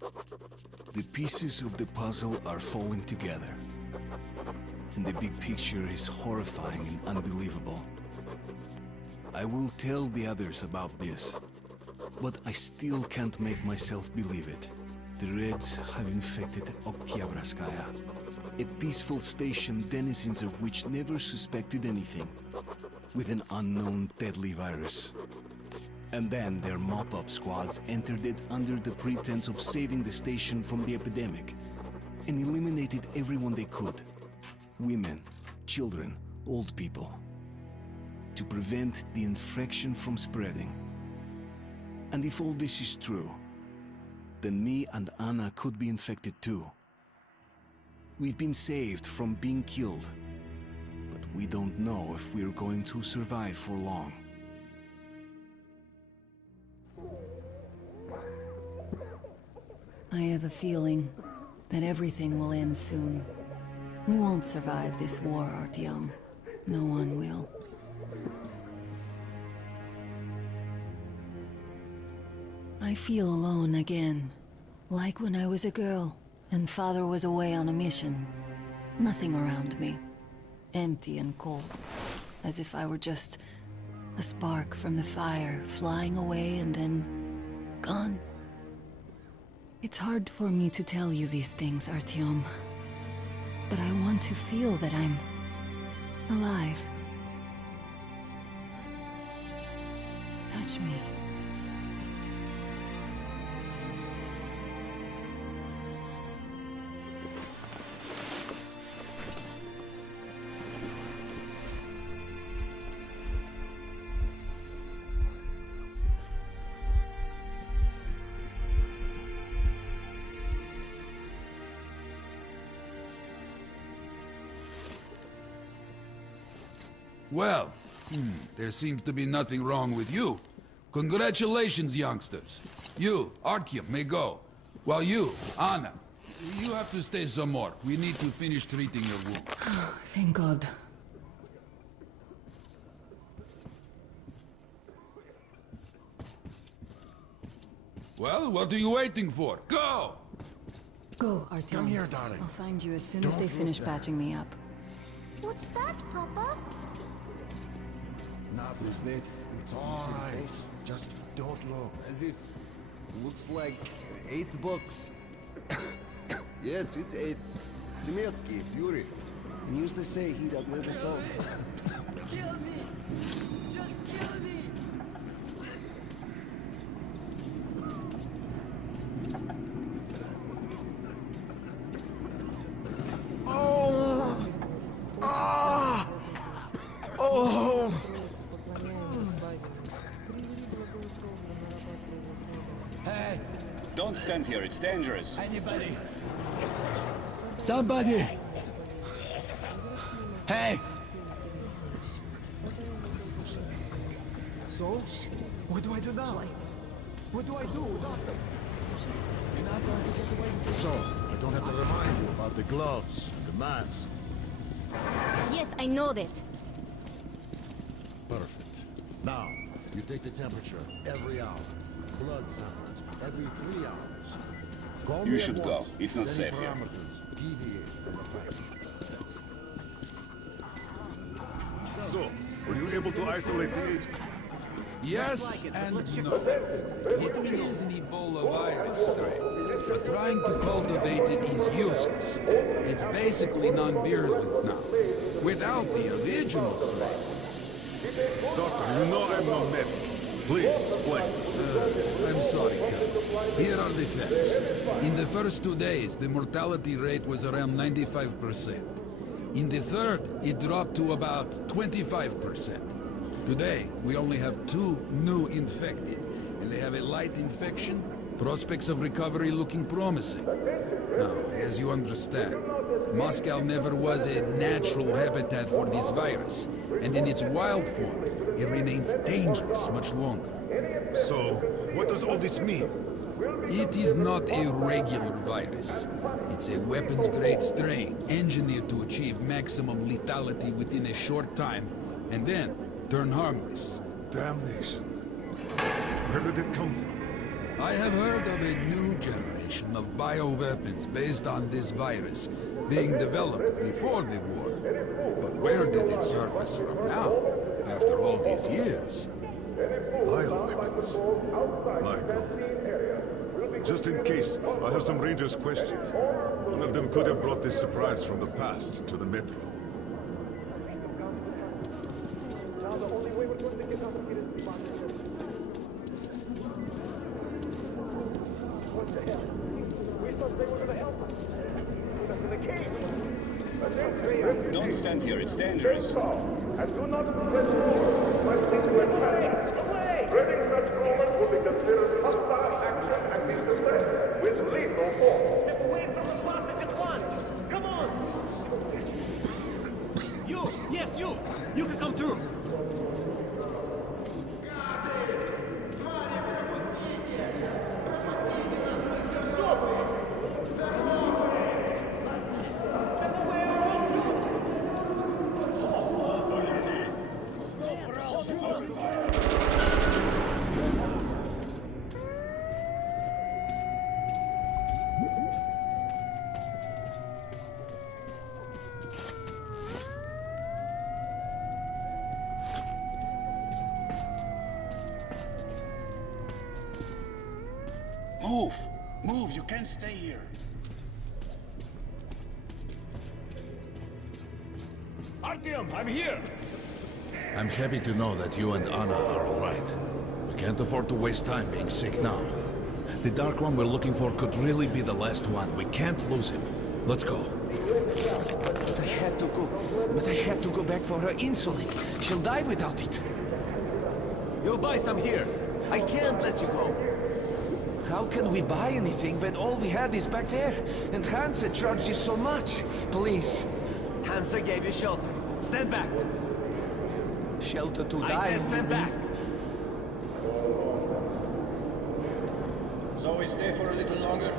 The pieces of the puzzle are falling together. And the big picture is horrifying and unbelievable. I will tell the others about this, but I still can't make myself believe it. The Reds have infected Oktyabrskaya, a peaceful station denizens of which never suspected anything, with an unknown deadly virus. And then their mop-up squads entered it under the pretense of saving the station from the epidemic, and eliminated everyone they could. Women, children, old people. To prevent the infection from spreading. And if all this is true, then me and Anna could be infected too. We've been saved from being killed, but we don't know if we're going to survive for long. I have a feeling that everything will end soon. We won't survive this war, Artyom. No one will. I feel alone again, like when I was a girl and Father was away on a mission. Nothing around me, empty and cold, as if I were just a spark from the fire, flying away and then gone. It's hard for me to tell you these things, Artyom, but I want to feel that I'm alive. Touch me. Well, there seems to be nothing wrong with you. Congratulations, youngsters. You, Artyom, may go. While you, Anna, you have to stay some more. We need to finish treating your wound. Thank God. Well, what are you waiting for? Go! Go, Artyom. Come here, darling. I'll find you as soon as Don't they look finish there. patching me up. What's that, Papa? Nothing. Isn't it? It's all You see the right. face? Just don't look. As if... looks like 8 bucks. Yes, it's 8. Semetsky, Yuri. And used to say he'd outlive us all. Kill me! Just kill me! Oh! Ah! Oh! Hey, don't stand here, it's dangerous. Anybody? Somebody! Hey! So? What do I do now? What do I do, Doctor? You're not going to get away with this. So, I don't have to remind you about the gloves, the mask. Yes, I know that. Perfect. Now, you take the temperature every hour. Blood samples every 3 hours. Call You me should at go. once. It's not Any safe here. parameters deviate from the pattern. So, were you able to isolate the agent? Yes and no. It is an Ebola virus strain, but trying to cultivate it is useless. It's basically non-virulent now, without the original strain. Doctor, you know I'm no medic. Please explain. I'm sorry, Captain. Here are the facts. In the first 2 days, the mortality rate was around 95%. In the third, it dropped to about 25%. Today, we only have 2 new infected, and they have a light infection. Prospects of recovery looking promising. Now, as you understand, Moscow never was a natural habitat for this virus, and in its wild form, it remains dangerous much longer. So, what does all this mean? It is not a regular virus. It's a weapons-grade strain, engineered to achieve maximum lethality within a short time, and then turn harmless. Damnation. Where did it come from? I have heard of a new generation collection of bioweapons based on this virus, being developed before the war. But where did it surface from now, after all these years? Bioweapons. My God. Just in case, I have some Rangers' questions. One of them could have brought this surprise from the past to the Metro. Don't stand here, it's dangerous. And do not press forward, but into attack. Spreading such rumors will be considered hostile action and be suppressed with lethal force. Step away from the passage at once! Come on! You! Yes, you! You can come through! Move! Move, you can't stay here. Artyom, I'm here! I'm happy to know that you and Anna are all right. We can't afford to waste time being sick now. The Dark One we're looking for could really be the last one. We can't lose him. Let's go. But I have to go. But I have to go back for her insulin. She'll die without it. You'll buy some here. I can't let you go. How can we buy anything when all we had is back there? And Hansa charges so much. Please. Hansa gave you shelter. Stand back. Shelter to I die. said stand back. So we stay for a little longer?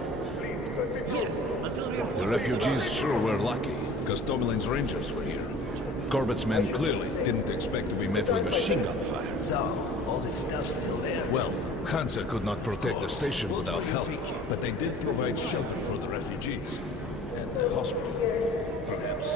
Yes, until The refugees sure were lucky, because Tomelin's Rangers were here. Corbett's men clearly didn't expect to be met with machine gun fire. So, all this stuff's still there? Well, Hansa could not protect the station without help, but they did provide shelter for the refugees. And the hospital. Perhaps.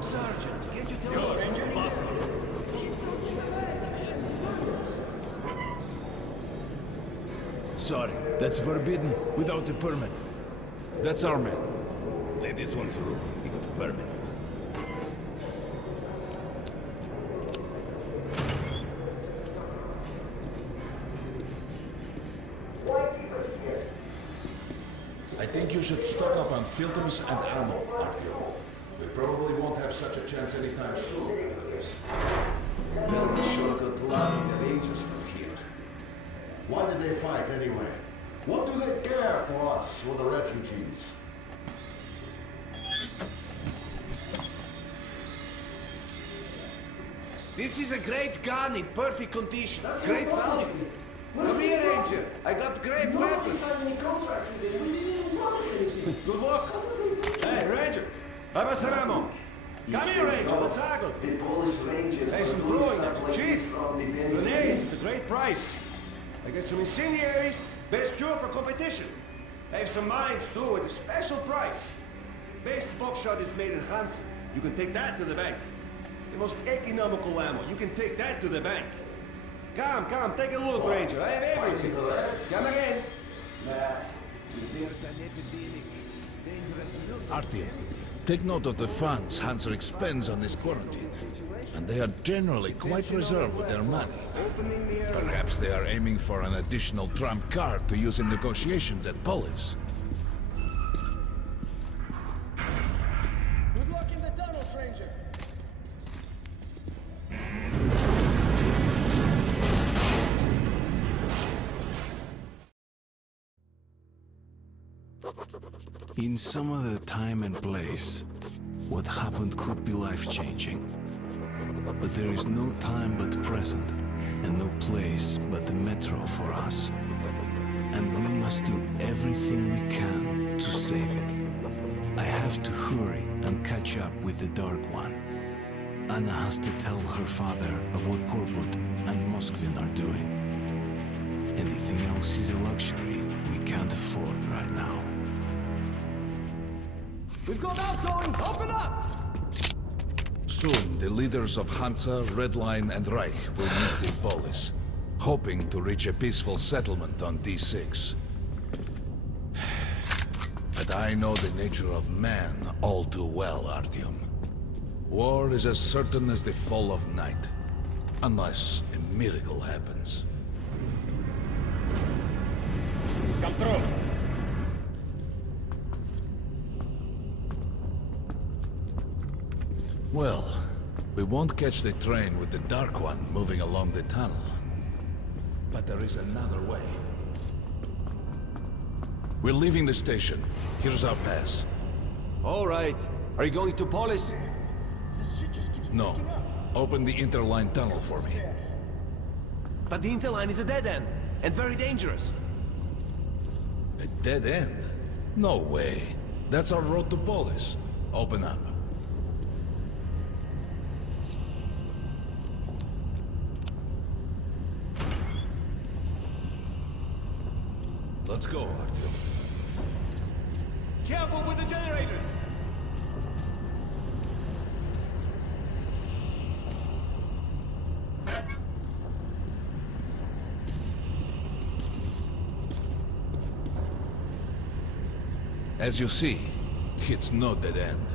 Sergeant, can't you tell us something about... Sorry, that's forbidden without a permit. That's our man. Let this one through. He got a permit. I think you should stock up on filters and ammo, Artyom. We probably won't have such a chance anytime soon after this. Well, we sure got lucky the Rangers were here. Why did they fight anyway? What do they care for us or the refugees? This is a great gun in perfect condition. Great value. Come here, Ranger. I got great weapons. Good luck. Hey, Ranger! How about some ammo? Come here, Ranger, let's haggle. The Polish Rangers. Hey, some throwing knives, cheap. Grenades at a great price. I get some incendiaries, best cure for competition. I have some mines too at a special price. Best buckshot is made in Hansen. You can take that to the bank. The most economical ammo, you can take that to the bank. Come, take a look, Ranger. I have everything. Come again. There's an epidemic. Dangerous. Artyom, take note of the funds Hansa expends on this quarantine. And they are generally quite reserved with their money. Perhaps they are aiming for an additional trump card to use in negotiations at Polis. Good luck in the tunnels, Ranger. In some other time and place, what happened could be life-changing. But there is no time but present, and no place but the metro for us. And we must do everything we can to save it. I have to hurry and catch up with the Dark One. Anna has to tell her father of what Korbut and Moskvin are doing. Anything else is a luxury we can't afford right now. We've got outgoing! Open up! Soon, the leaders of Hansa, Red Line, and Reich will meet in Polis, hoping to reach a peaceful settlement on D6. But I know the nature of man all too well, Artyom. War is as certain as the fall of night, unless a miracle happens. Come through. Well, we won't catch the train with the Dark One moving along the tunnel. But there is another way. We're leaving the station. Here's our pass. All right. Are you going to Polis? No. Open the interline tunnel for me. But the interline is a dead end, and very dangerous. A dead end? No way. That's our road to Polis. Open up. Let's go, Artyom. Careful with the generators! As you see, it's no dead end.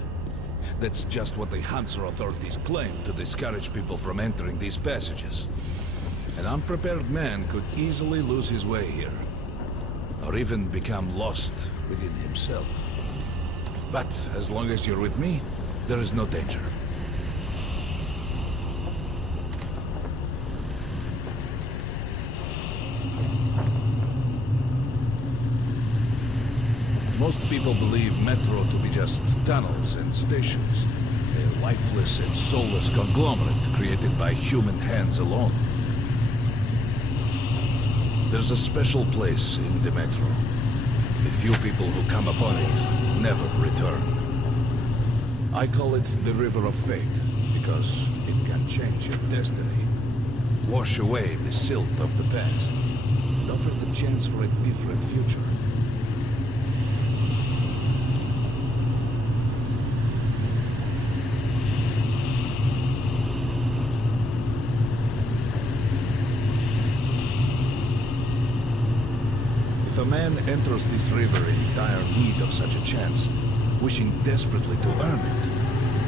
That's just what the Hansa authorities claim to discourage people from entering these passages. An unprepared man could easily lose his way here, or even become lost within himself. But as long as you're with me, there is no danger. Most people believe Metro to be just tunnels and stations, a lifeless and soulless conglomerate created by human hands alone. There's a special place in the Metro. The few people who come upon it never return. I call it the River of Fate, because it can change your destiny, wash away the silt of the past, and offer the chance for a different future. If a man enters this river in dire need of such a chance, wishing desperately to earn it,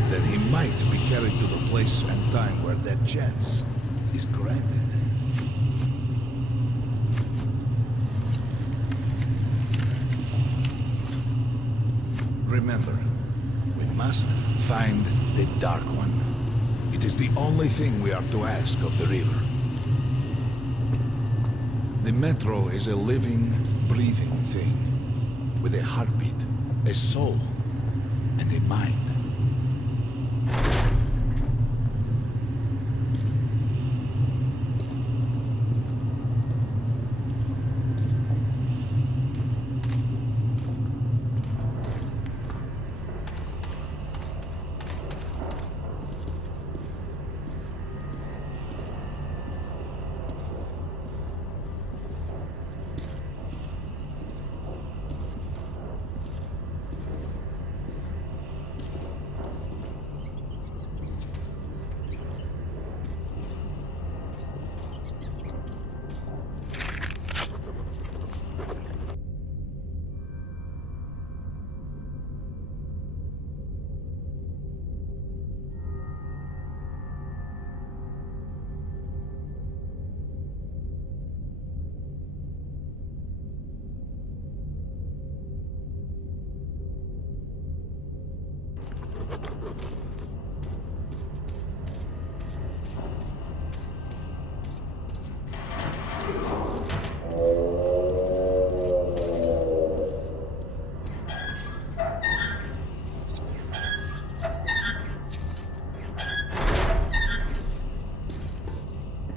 then he might be carried to the place and time where that chance is granted. Remember, we must find the Dark One. It is the only thing we are to ask of the river. The Metro is a living, breathing thing, with a heartbeat, a soul, and a mind.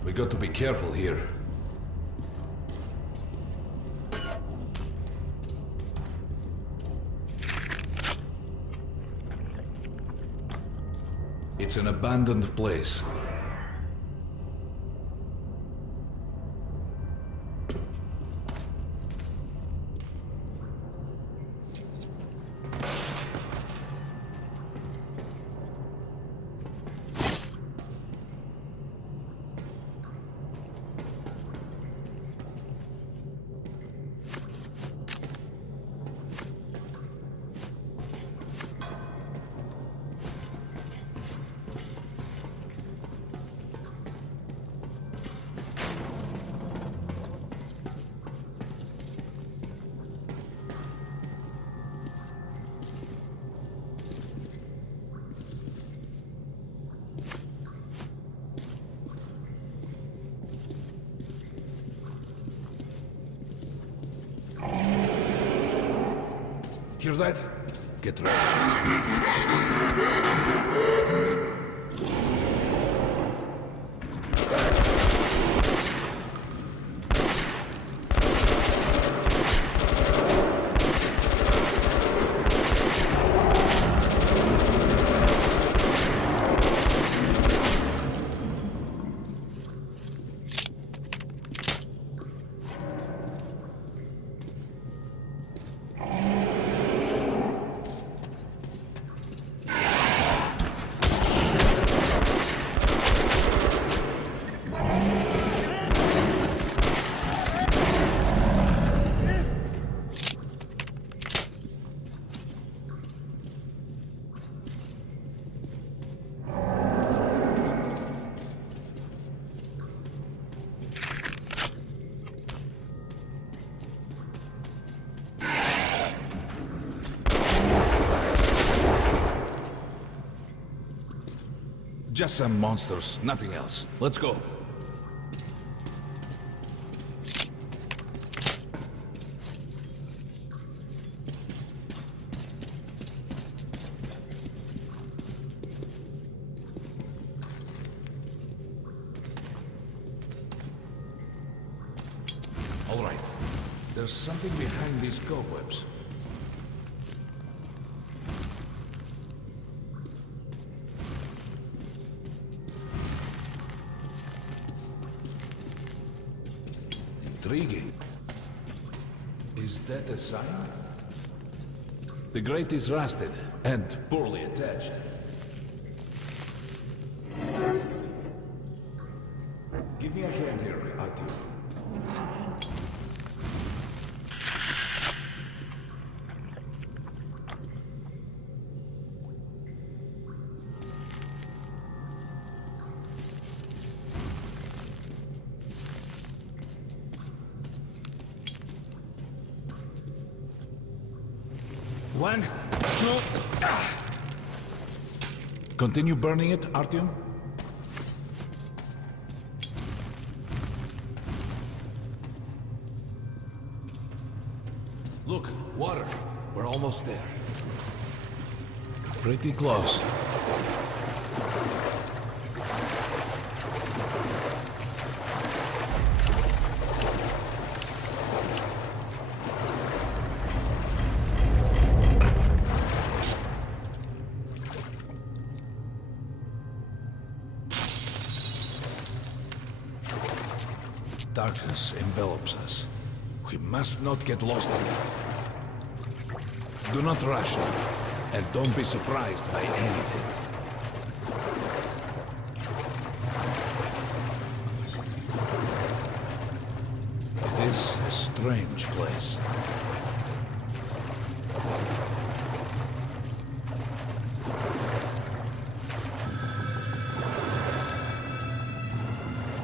We got to be careful here. It's an abandoned place. Hear that? Get ready. Just some monsters, nothing else. Let's go. All right. There's something behind these cobwebs. Intriguing. Is that a sign? The grate is rusted and poorly attached. Give me a hand here, Ati. One, two... Continue burning it, Artyom? Look, water. We're almost there. Pretty close. Darkness envelops us. We must not get lost in it. Do not rush now, and don't be surprised by anything. It is a strange place.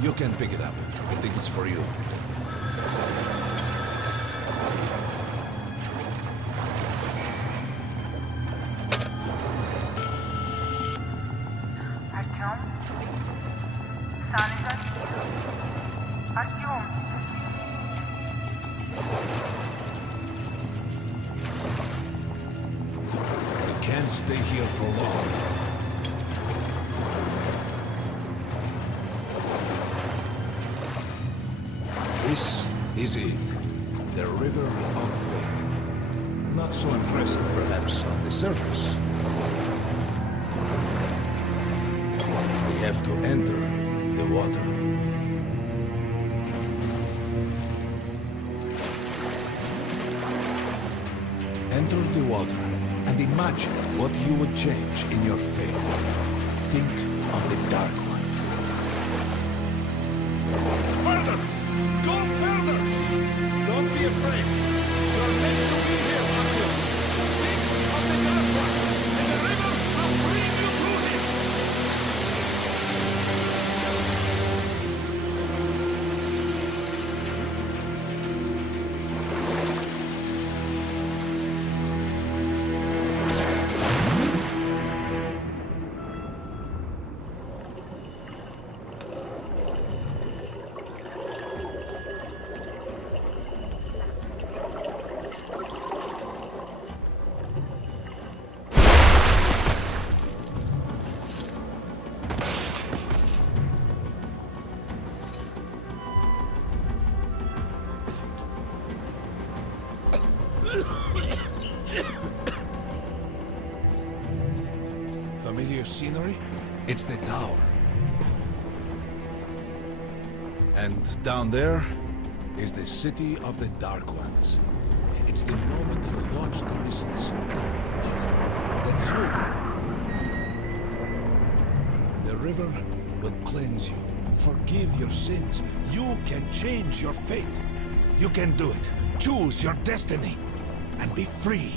You can pick it up. I think it's for you. Artyom? Son, is that you? Artyom! We can't stay here for long. This is it. The River of Fate. Not so impressive, perhaps, on the surface. We have to enter the water. Enter the water and imagine what you would change in your fate. Think of the Dark One. Further! Go further! Don't be afraid. You're meant to be here, Arthur. Think of the Dark One, and the river will bring you to him! Familiar scenery? It's the tower. And down there is the City of the Dark Ones. It's the moment you launch the missiles. That's you. The river will cleanse you, forgive your sins. You can change your fate. You can do it. Choose your destiny and be free.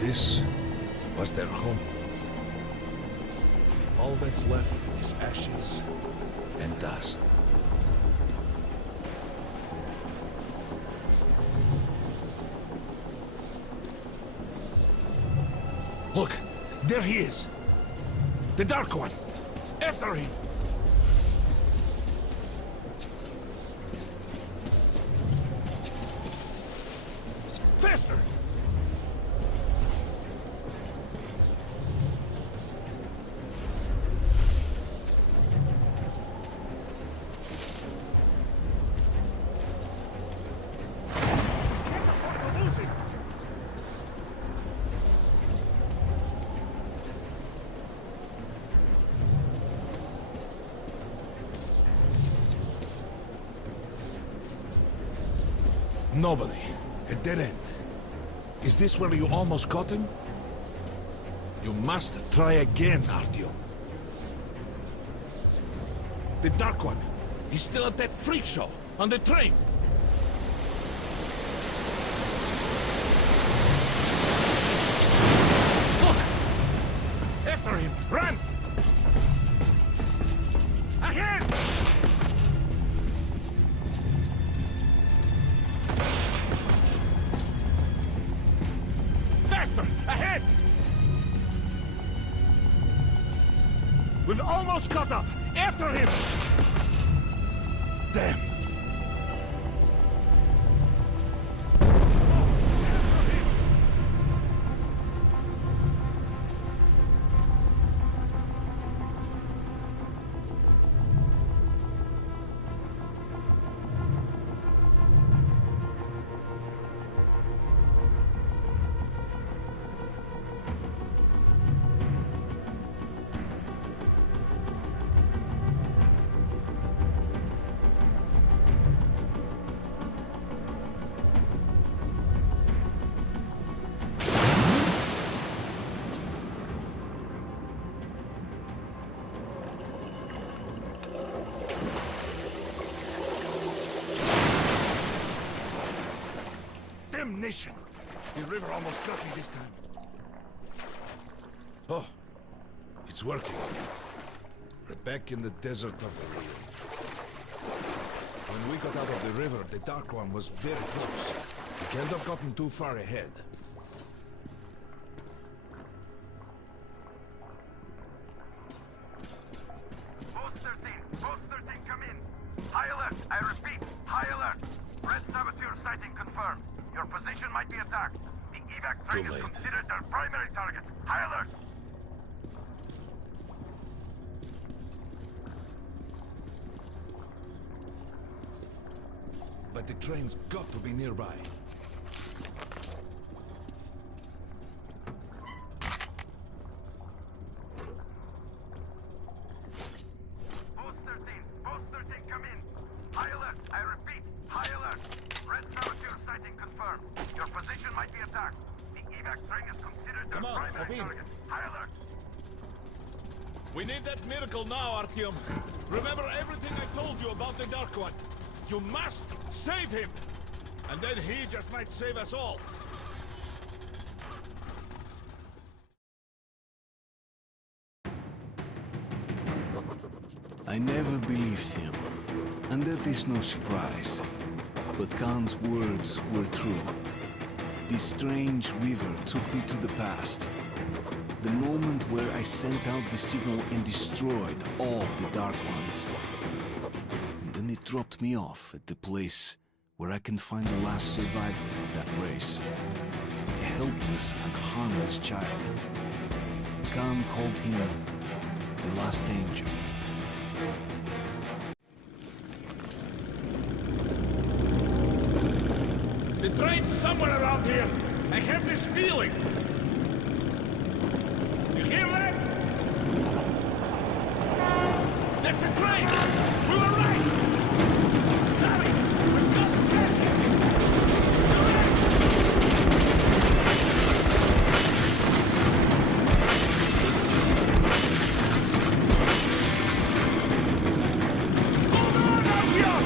This was their home. All that's left is ashes and dust. Look, there he is. The Dark One. After him. Faster! Nobody. A dead end. Is this where you almost caught him? You must try again, Artyom. The Dark One. He's still at that freak show on the train. Look! After him! Run! Ahead! Ahead! We've almost caught up! After him! Damn! Damnation! The river almost got me this time. Oh, it's working. We're back in the desert of the real. When we got out of the river, the Dark One was very close. We can't have gotten too far ahead. Post 13, come in. High alert, I repeat, high alert. Red saboteur sighting confirmed. Your position might be attacked. Be Too late. Considered their primary target. High alert! But the train's got to be nearby. Post 13, come in. High alert, I repeat, high alert. Red Saboteur sighting confirmed. Your position might be attacked. The evac train is considered their Come on, primary hop in. target. High alert. We need that miracle now, Artyom. Remember everything I told you about the Dark One. You must save him! And then he just might save us all. I never believed him, and that is no surprise. But Khan's words were true. This strange river took me to the past. The moment where I sent out the signal and destroyed all the Dark Ones. And then it dropped me off at the place where I can find the last survivor of that race. A helpless and harmless child. Khan called him the last angel. The train's somewhere around here. I have this feeling. You hear that? That's the train! We were right! Hurry! We've got to catch it! Hold on, Artyom!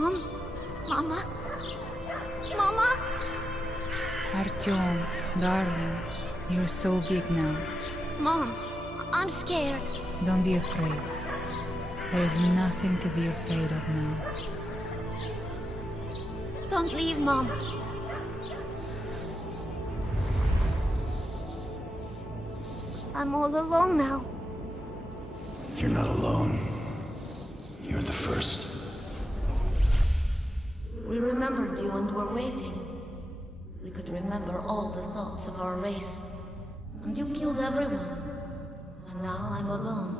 Mom? Mama? Mama? Artyom, darling, you're so big now. Mom, I'm scared. Don't be afraid. There is nothing to be afraid of now. Don't leave, Mom. I'm all alone now. You're not alone. You're the first. We remembered you and were waiting. We could remember all the thoughts of our race. And you killed everyone. And now I'm alone.